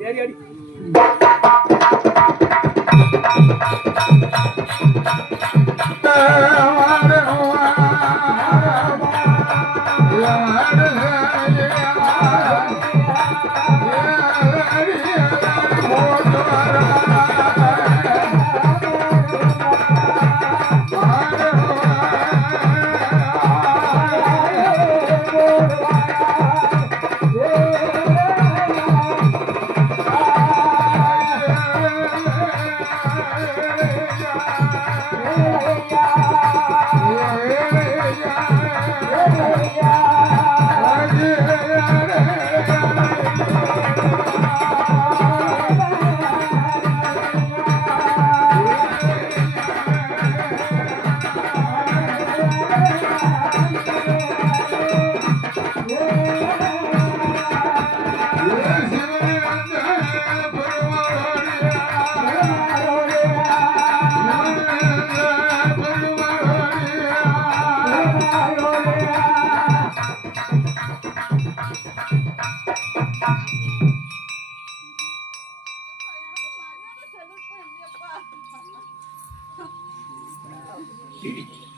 அடி அடி வாட, வாட, வாட. Yeah. ഇടുക്കി.